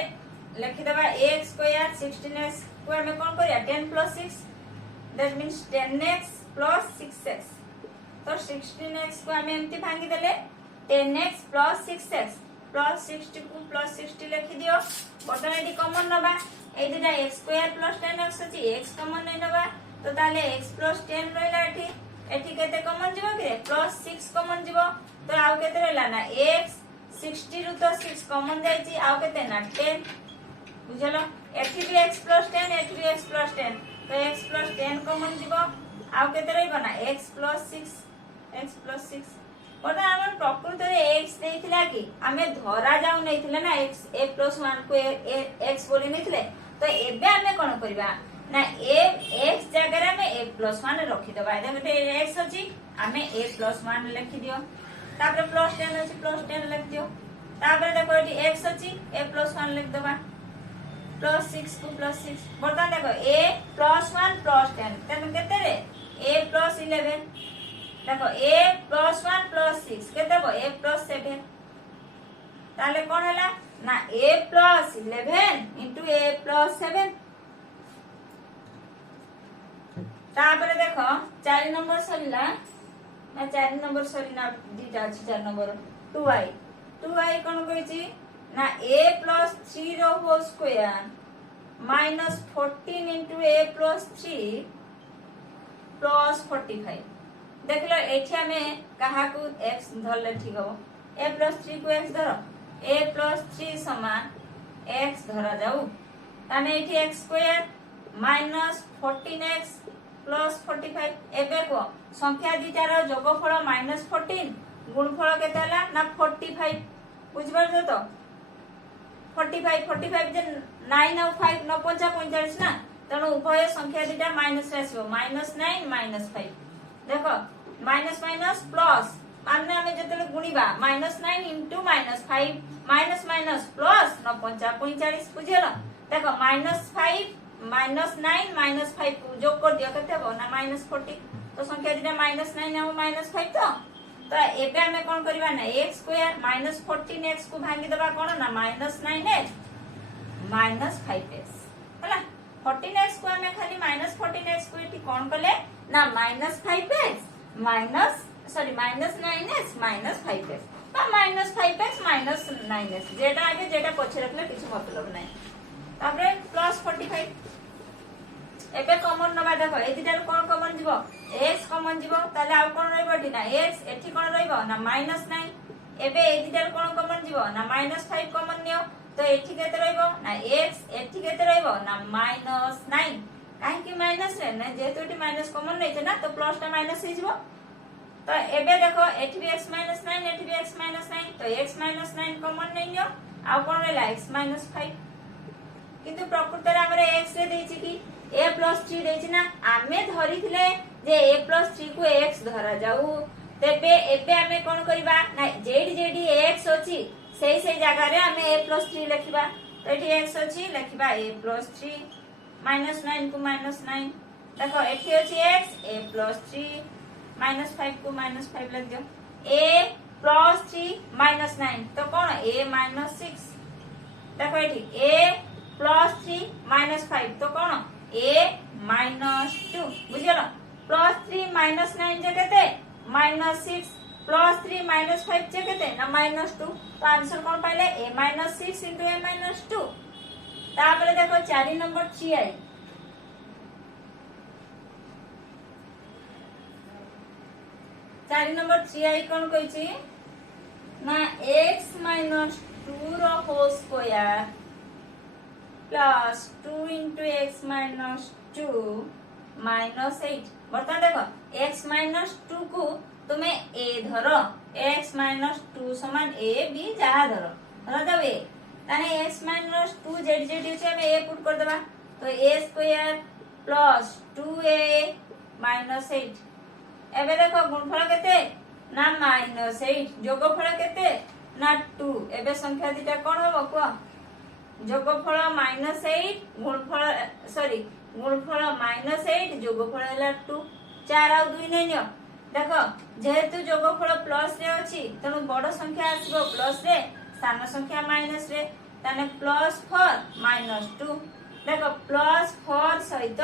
लिखि देबा x स्क्वायर 16x को हमें कोन करिया 10 + 6 दैट मींस 10x + 6x तो 16x को हमें एम्ति भांगी देले 10x + 6x + 60 को +60 लिखि दियो बटन एडी कॉमन नबा ए दिटा x स्क्वायर + 10x अछि x कॉमन नै नबा तो ताले x + 10 रहला एठी केते कॉमन जीवो के +6 कॉमन जीवो तो आउ केते रहला ना x 60 रु तो 6 कॉमन जाईची आउ केते ना 10 बुझलो एठी भी x + 10 एठी भी x + 10 तो x + 10 कॉमन जीवो आउ केते रहबो ना x + 6 ओटा हमर प्रकृत रे x देथिला कि हमें धरा जाउ नैथिले ना x a + 1 को x बोली नैथिले तो एबे हमें कोन करबा ना a x जगह में a + 1 रखि दबा देखते x अछि हमें a + 1 लिखि दियो तापर +10 अछि +10 लिख दियो तापर देखो एटी x अछि a + 1 लिख दबा +6 को +6 बता देखो a + 1 + 10 तन केते रे a + 11 देखो a + 1 + 6 केते हो a + 7 ताले कोन हला ना a + 11 * a + 7 तापर देखो 4 नंबर सरीला ना 4 नंबर सरीना दीटा अछि 4 नंबर 2i कोन कहिची ना a + 3 रो होल स्क्वायर -14 * a + 3 + 45 देखलो एठी हमें कहा को x धरले ठीक हो a + 3 को x धरो a + 3 समान x धरा जाऊ ताने एठी x स्क्वायर -14x + 45 एबे को संख्या दिटार जोगफल -14 गुणफल केते हला ना 45 बुझबार तो 45 जे 9 और 5 9 5 45 ना तनो उभय संख्या दिटा माइनस आसीबो -9 -5 देखो माइनस माइनस प्लस माने हमें जतले गुणीबा -9 * -5 माइनस माइनस प्लस 9 5 45 बुझियला देखो -5 -9 -5 को जोग कर दियो केते हो ना -40 तो संख्या दिटा -9 और -5 तो एबे हमें कोन करबा ना x स्क्वायर -14x को भांगी देबा कोन ना -9x -5x हला 14x को हमें खाली -14x को एठी कोन कले ना -5x -9x -5x बा -5x -9x जेटा आगे जेटा पछे रखले किछ मतलब नै तापरे +45 एबे कॉमन नबा देखो ए दिटार कोन कॉमन जीवो x कॉमन जीवो ताले आ कोन रहइबो एठी ना x एठी कोन रहइबो ना -9 एबे ए दिटार कोन कॉमन जीवो ना -5 कॉमन नियो तो एठी केते रहइबो ना x एठी केते रहइबो ना -9 काहे कि माइनस रे ना जेतो एठी माइनस कॉमन नैते ना तो प्लस टा माइनस हे जीवो तो एबे देखो एठी भी x -9 एठी भी x -9 तो x -9 कॉमन नै नियो आ कोन रहला x -5 किंतु प्रकृत रे हमरे x रे देछि कि a + 3 देछि ना आमे धरिथिले जे a + 3 को x धरा जाऊ तेबे एबे हमें कोन करबा ना जेडी x अछि सेई जगह रे हमें a + 3 लिखिबा तो एठी x अछि लिखिबा a + 3 -9 को -9 देखो एठी अछि x a + 3 -5 को -5 लिख दियो a + 3 -9 तो कोन a -6 देखो एठी a + 3 -5 तो कोन a -2 बुझियलो +3 -9 जे केते -6 +3 -5 जे केते ना -2 तो आंसर कोन पाइले a -6 * a -2 तापर देखो 4 नंबर 3i 4 नंबर 3i कोन कहिछि ना x - 2 रो होल स्क्वायर +2 * x - 2 -8 बर्तन देखो x - 2 को तुम्हें a धरो x - 2 समान a b जहा धरो मतलब ए ताने x माइनस 2 जेड जेड होचे हमें ए पुट कर देबा तो a square plus 2a minus 8 एबे देखो गुणफल केते ना माइनस 8 जोगफल केते ना 2 एबे संख्या दिटा कोन होबो को जोगफल माइनस 8 गुणफल सॉरी गुणफल माइनस 8 जोगफल हला 2 4 और 2 नै नियो देखो जेहेतु जोगफल प्लस रे अछि तनु बड़ संख्या आसीबो प्लस रे सान संख्या माइनस रे ताने प्लस 4 माइनस 2 देखो प्लस 4 सहित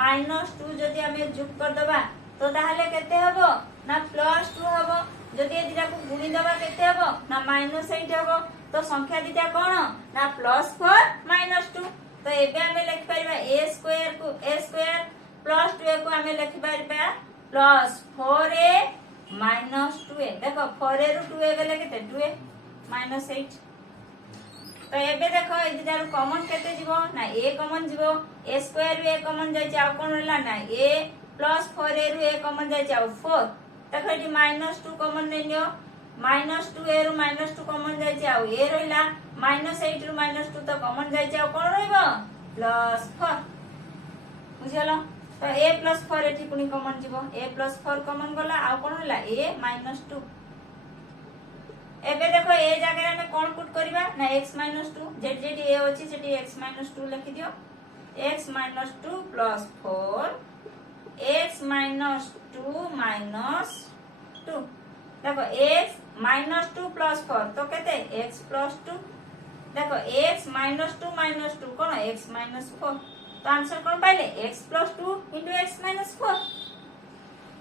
माइनस 2 जदि हमें जोग कर दबा तो ताहले केते हबो ना प्लस 2 हबो जदि ए दिटा को गुणी दबा केते हबो ना माइनस 8 हबो तो संख्या दिटा कोन ना प्लस 4 माइनस 2 तो एबे हमें लिख परबा a स्क्वायर को a स्क्वायर प्लस 2a को हमें लिख परबा प्लस 4a माइनस 2a देखो 4a रु 2a गेले केते 2a माइनस 8 तो एबे देखो ए दिटार कॉमन केते जीवो ना a कॉमन जीवो a स्क्वायर रु a कॉमन जाय आ कोन रहला ना a प्लस 4a रु a कॉमन जाय आ 4 देखो एटी माइनस 2 कॉमन नै नियो माइनस 2a रु माइनस 2 कॉमन जाय आ a रहला माइनस 8 रु माइनस 2 तो कॉमन जाय आ कोन रहइबो प्लस 4 बुझियलो तो a प्लस 4 एटी पुनी कॉमन जीवो a प्लस 4 कॉमन गला आ कोन होला a माइनस 2 एबे देखो ए जगह हमें कोन पुट करबा ना x minus 2 Z Z A अछि सेटी x माइनस 2 लिखि दियो x minus 2 plus 4 x minus 2 minus 2 देखो x माइनस 2 प्लस 4 तो केते x प्लस 2 देखो x माइनस 2 माइनस 2 कोन x माइनस 4 तो आंसर कोन पाइले x plus 2 into x minus 4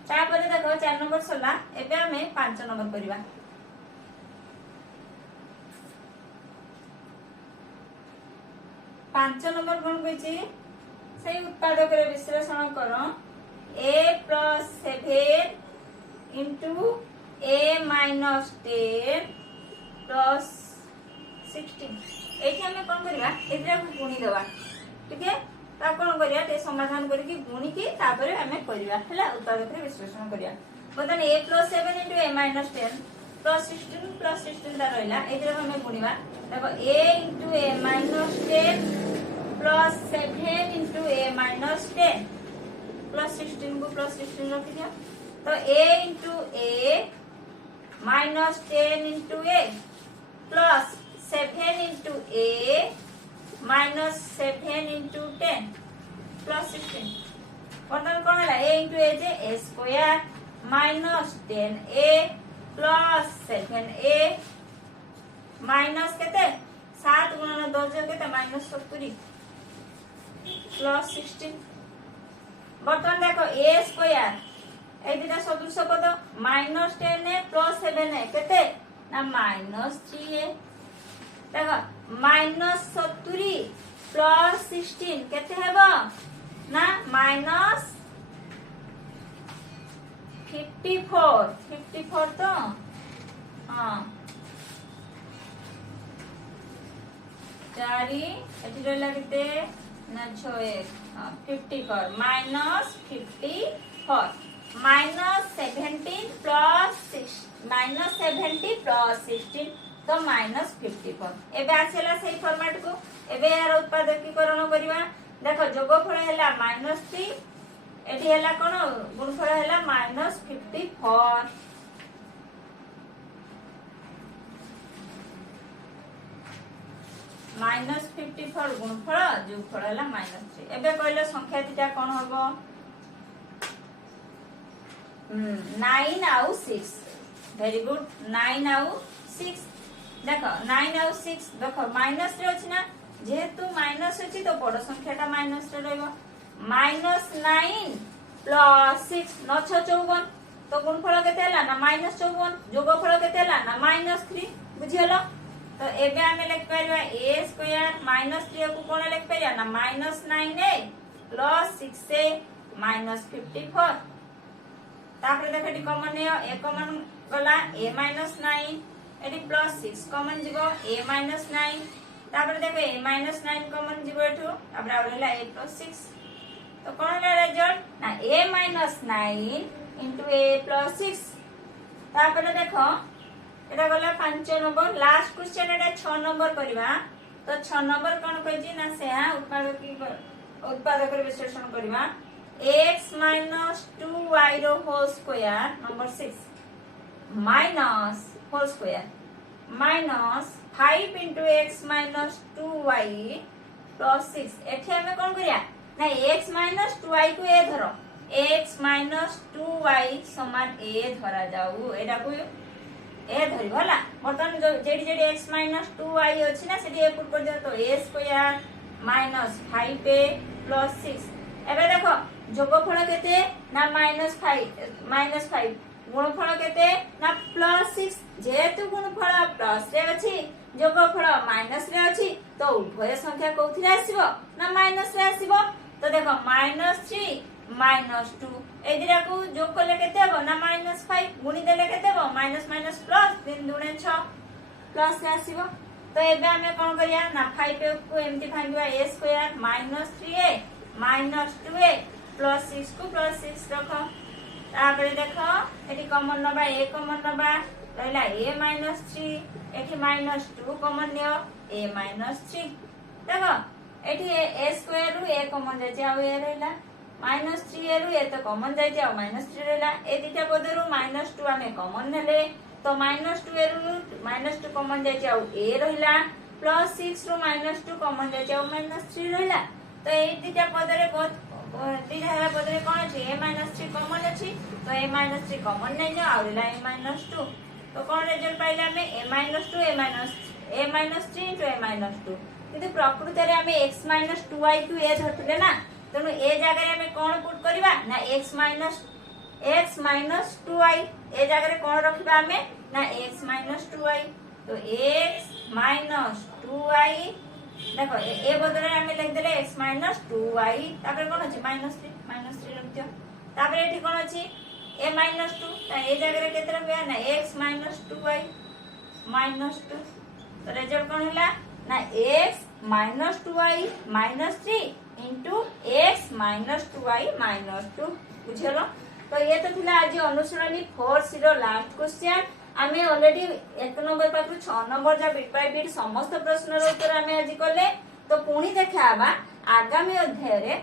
तापर देखो 4 नंबर सला एबे हमें 5 नंबर करबा 5 नंबर कोन कहछि से उत्पादक रे विश्लेषण करो a plus 7 into a minus 10 plus 16 एठी हमें कोन करबा एतरा को गुणी देबा ठीक है ता कोन करिया ते समाधान करी गुणी की तापर हमें करबा हला उत्पादक रे विश्लेषण करिया बतन a plus 7 into a minus 10 plus 16 दा रहला एतरा हमें गुणीबा देखो a into a minus 10 plus 7 into a minus 10 plus 16 को प्लस 16 रख दिया तो a into a minus 10 into a plus 7 into a minus 7 into 10 plus 16 बर्तन कोन हला a into a J a square minus 10a plus 7a minus केते 7 गुणन 10 केते minus 70 plus 16 बर्तन देखो a स्क्वायर ए दिटा सदृश पद माइनस 10 प्लस 7 केते ना माइनस 3a देखो माइनस 70 प्लस 16 केते हेबो ना माइनस 54 तो हां 4 एठी रहला केते ना 6 54 minus 54 minus 17 plus 6 minus 70 plus 16 तो माइनस 54 एबे आसेला सेही फॉर्मेट को एबे यार उत्पादकीकरण करिवा देखो जोगफल हैला माइनस 3 एठी हैला कोन गुणफल हैला माइनस 54 माइनस 54 गुणफल जोगफल हैला माइनस 3 एबे कहले संख्या दिटा कोन होबो 9 आउ 6 वेरी गुड 9 आउ 6 देखो 9 आउ 6 देखो माइनस रे अछि ना जेहेतु माइनस अछि तो बड़ संख्याटा माइनस रे रहइबो माइनस 9 प्लस 6 9 6 54 तो गुणफल केते हला ना माइनस 54 जोगफल केते हला ना माइनस 3 बुझियलो तो एबे हमें लिख परबा a स्क्वायर माइनस 3 को कोन लिख परिया ना minus 9a plus 6a minus 54 तापर देखो कॉमन है a कॉमन गला a minus 9 eighty plus 6 common जीवो a माइनस 9 तापर देखो a माइनस 9 कॉमन जीवो एठो तापर आ रहला a प्लस 6 तो कोन है रिजल्ट ना a minus 9 into a plus 6 तापर देखो एटा गला 5 नंबर लास्ट क्वेश्चन एटा 6 नंबर करबा तो 6 नंबर कोन कहजी ना से उत्पादक विश्लेषण करबा x - 2y रो whole square number 6 minus whole square minus 5 into x - 2y plus 6 एठी हमें कोन करिया ना x - 2y को a धरो x - 2y समान a धरा जाऊ एटा को ए धरि भला बर्तन जेडी जेडी x - 2y अछि ना सेडी ए पुट कर दियो तो a square minus 5a plus 6 एबे देखो जोगफल केते ना -5 गुणफल केते ना प्लस 6 जेतु गुणफल प्लस रे अछि जोगफल माइनस रे अछि तो उभय संख्या कोथिले आसीबो ना माइनस रे आसीबो तो देखो -3 -2 ए दिरा को जोग करले केते हबो ना -5 गुणी देले केते हबो माइनस माइनस प्लस 3 दुणे 6 प्लस रे आसीबो तो एबे हमें कोन करिया ना 5 को एम्ति भांगिबा a square -3a - 2a plus 6 को प्लस 6 रखो तापरे देखो एठी कॉमन नबा a कॉमन नबा रहला a - 3 एठी -2 कॉमन नियो a - 3 देखो एठी a स्क्वायर रु a कॉमन जाय आ ए रहला -3a रु ए तो कॉमन जाय आ -3 रहला ए दिटा पदरु -2 हमें कॉमन नेले तो -2a रु -2 कॉमन जाय आ a रहला प्लस 6 रु -2 कॉमन जाय आ -3 रहला तो ए दिटा पदरे बहुत दिटा पदरे कोन अछि a - 3 कॉमन अछि तो a - 3 कॉमन नै न आ रहला a - 2 तो कोन रिजल्ट पाइला हमें a - 2 a - 3 into a - 2 किंतु प्रकृत रे हमें x - 2y को a धरतले ना तेणु ए जगह हमें कौन पुट करवा ना x - 2y ए जगह कौन रखिबा हमें ना x - 2y तो x - 2y देखो ए बदले हमें लिख देले x - 2y तापर कोन अछि -3 रख दियो तापर एठी कोन अछि a - 2 त ए जगह केते रखबा ना x - 2y -2 तो रिजल्ट कोन होला ना x - 2y - 3 into x - 2y - 2 बुझलो तो ये तो थिला आज अनुसरणी 4C रो लास्ट क्वेश्चन आमे ऑलरेडी 1 नंबर पाखु 6 नंबर जा बिट बाय बिट समस्त प्रश्न रो उत्तर आमे आज कले तो पुणी देखाबा आगामी अध्याय रे।